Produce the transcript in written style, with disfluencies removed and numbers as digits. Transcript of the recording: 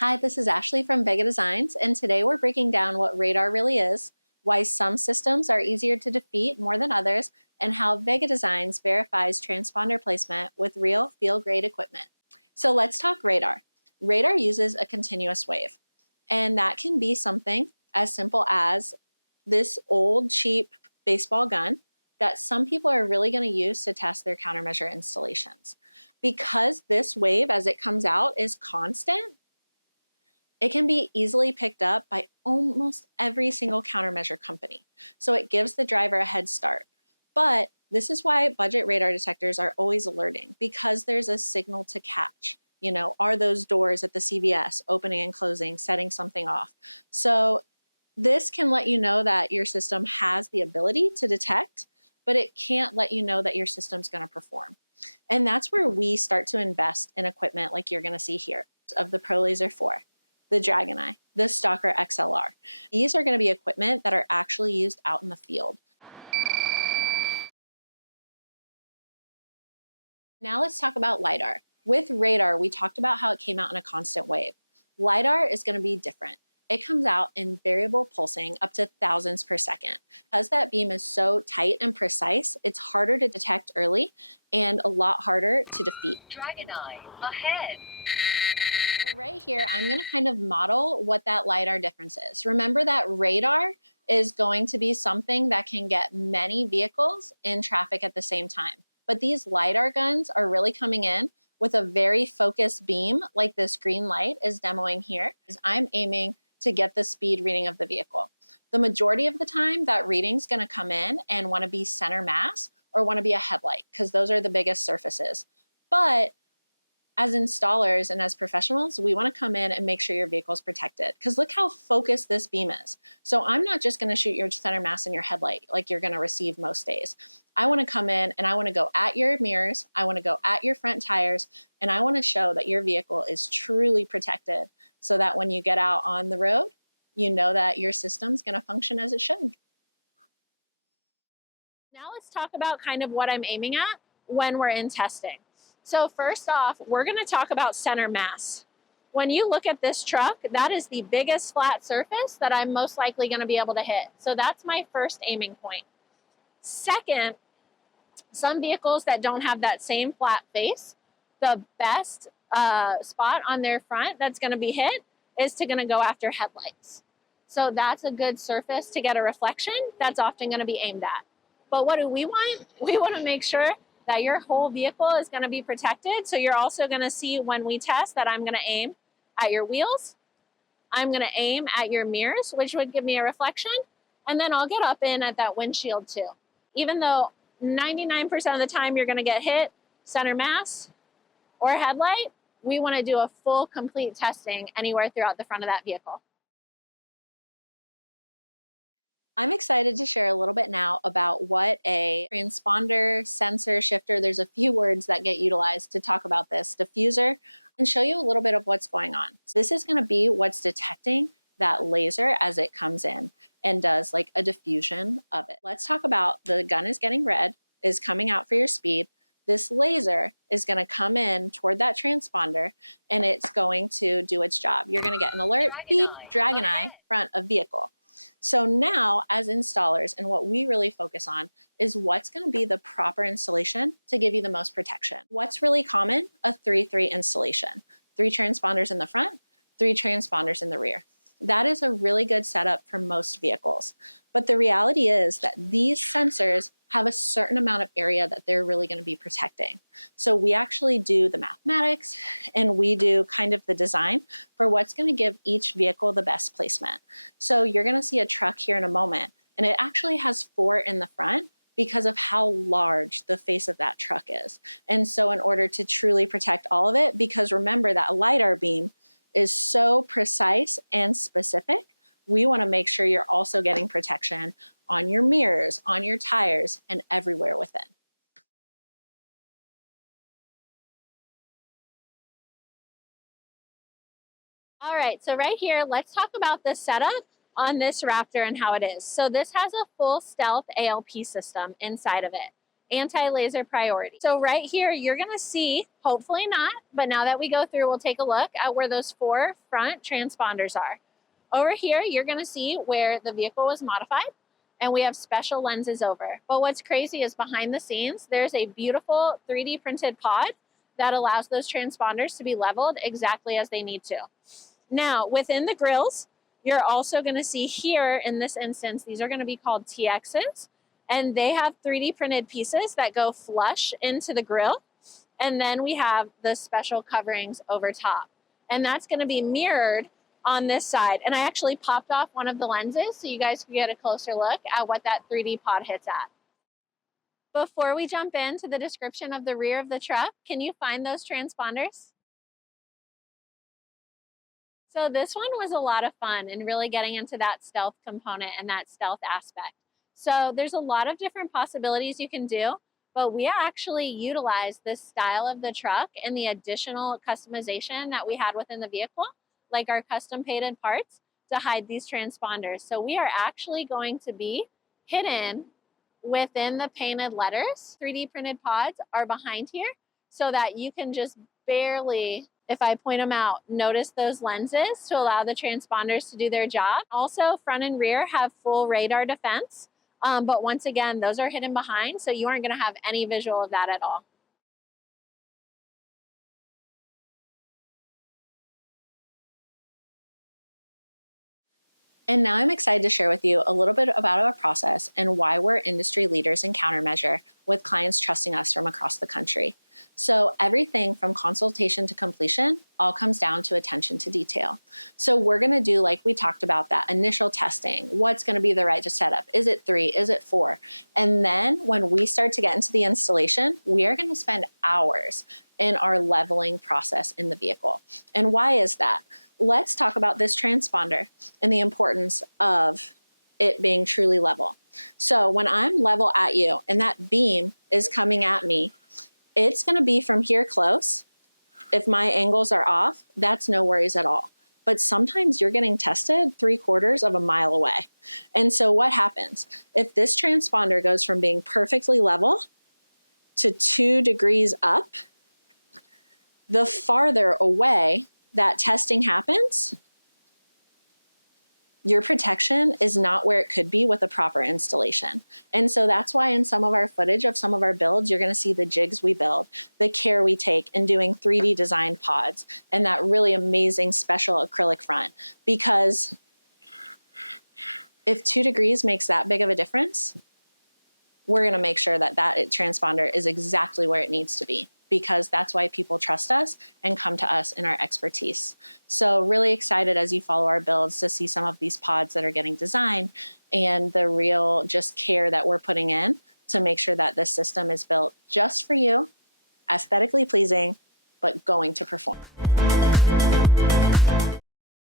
Hi, this is Ashley from Vega Designs, and today we're breaking down what radar really is, why some systems are easier to defeat more than others, and how Vega Designs verifies transponder placement with real field-grade equipment. So let's talk radar. Radar uses a continuous wave, and that can be something as simple as this old, cheap baseball gun that some people are really going to use to test their countermeasure installations. Because this wave, as it comes out, is constant, it can be easily picked up by almost every single countermeasure company. So it gives the driver a head start. But this is why budget radar detectors are always alerting, because there's a signal to catch. You know, are those doors at the CVS opening and closing, setting something off? So this can let you know that your system has the ability to detect, but it can't let you know that your system's going to perform. And that's where we start to invest in equipment like you're going to see here of the Pro Laser 4, the Dragon Eye, the Stalker XLR. These are going to be equipment that are actually used out in the field. Now let's talk about LIDAR. With radar, we talked about how it came out in a constant wave. LIDAR is going to be different. It comes out in variable pulsing up to thousands per second. Because that beam is so tight and precise, it's harder to detect early and a lot harder to defeat. Dragon Eye, ahead. So right here, I'm going to kind of model what that LIDAR difference is. Remember that radar is going to be something that can get many vehicles in traffic at the same time. But these LIDAR guns are really coming in with a very focused beam, like this green light is demoing here. I'm aiming to get the speed reading of the vehicle. The majority of the time, that reading's going to come in and want to be center mass or want to be a headlight, because those are the biggest surfaces. But as installers and as professionals, we want to come in and make sure your vehicle is protected, because look how focused this beam is. So I'm not just going to shoot your center mass in your headlight like you're going to receive most days. I want to come in and I want to go at your mirrors, I want to go at your front tires, and I want to show that your vehicle is truly protected, so that when you get out on the road, you know that your system's going to function as it should. Now let's talk about kind of what I'm aiming at when we're in testing. So first off, we're going to talk about center mass. When you look at this truck, that is the biggest flat surface that I'm most likely going to be able to hit. So that's my first aiming point. Second, some vehicles that don't have that same flat face, the best spot on their front that's going to be hit is going to go after headlights. So that's a good surface to get a reflection that's often going to be aimed at. But what do we want? We want to make sure that your whole vehicle is going to be protected. So you're also going to see when we test that I'm going to aim at your wheels. I'm going to aim at your mirrors, which would give me a reflection. And then I'll get up in at that windshield too. Even though 99% of the time you're going to get hit center mass or headlight, we want to do a full complete testing anywhere throughout the front of that vehicle. I'm excited to share a little bit now about what a transponder, sensor, shifter, there's a few words that get utilized to talk about this, diffuser, and show you a little bit of what's going on. So this is going to be what's detecting that laser as it comes in and does like a diffusion of it. Let's talk about the gun is getting red, is coming out for your speed. This laser is going to come in toward that transponder and it's going to do its job. You're going to get an alert, beep, Dragon Eye, front of vehicle. So now as installers, and what we really focus on is what's going to be the proper installation to give you the most protection. What's really common? A 3-3 installation. 3 transponders in the front, 3 transponders in the rear. That is a really good setup for most vehicles. But the reality is that these sensors have a certain amount of area that they're really going to be protecting. So we actually do the mathematics and we do kind of the design for what's going to give each vehicle the best placement. So you're going to see a truck here in a moment, and it actually has 4 in the front because of how large the face of that truck is. And so in order to truly protect all of it, because remember that LIDAR beam is so precise and specific, we want to make sure you're also getting protection on your mirrors, on your tires, and everywhere within. All right, so right here, let's talk about the setup on this Raptor and how it is. So this has a full stealth ALP system inside of it. anti-laser priority. So right here, you're gonna see, hopefully not, but now that we go through, we'll take a look at where those 4 front transponders are. Over here, you're gonna see where the vehicle was modified, and we have special lenses over. But what's crazy is behind the scenes, there's a beautiful 3D printed pod that allows those transponders to be leveled exactly as they need to. Now, within the grills, you're also gonna see here, in this instance, these are gonna be called TXs, and they have 3D printed pieces that go flush into the grill. And then we have the special coverings over top. And that's gonna be mirrored on this side. And I actually popped off one of the lenses so you guys can get a closer look at what that 3D pod hits at. Before we jump into the description of the rear of the truck, can you find those transponders? So this one was a lot of fun and really getting into that stealth component and that stealth aspect. So there's a lot of different possibilities you can do, but we actually utilized this style of the truck and the additional customization that we had within the vehicle, like our custom painted parts, to hide these transponders. So we are actually going to be hidden within the painted letters. 3D printed pods are behind here so that you can just barely, if I point them out, notice those lenses to allow the transponders to do their job. Also, front and rear have full radar defense. But once again, those are hidden behind, so you aren't gonna have any visual of that at all. And now I'm excited to share with you a little bit about our process and why we're industry leaders in Countermeasure, with clients trusting us from across the country. So everything from consultation to completion all comes down to attention to detail. So we're gonna do, like we talked about, that initial testing. What's gonna be the right setup? Is it 3? Is it 4? And then when we start to get into the installation, we are gonna spend hours in our leveling process in the vehicle. And why is that? Let's talk about this transponder and the importance of it being truly level. So when I'm level at you and that beam is coming at me, it's gonna be from here close. If my angles are off, that's no worries at all. But sometimes you're getting tested 3/4 of a mile away. And so what happens? If this transponder goes from being perfectly level to 2 degrees up, the farther away that testing happens, your protection is not where it could be with a proper installation. And so that's why in some of our footage of some of our builds, you're gonna see the jigs we build, the care we take in doing 3D designed pods, and that really amazing special acrylic front. Because if 2 degrees makes that big of a difference, we're gonna make sure that that transponder is exactly where it needs to be, because that's why people trust us and come to us in our expertise. So really excited as you follow our builds to see some of these pods that are getting designed and the real just care that we're putting in to make sure that this system is built just for you, aesthetically pleasing, but going to perform.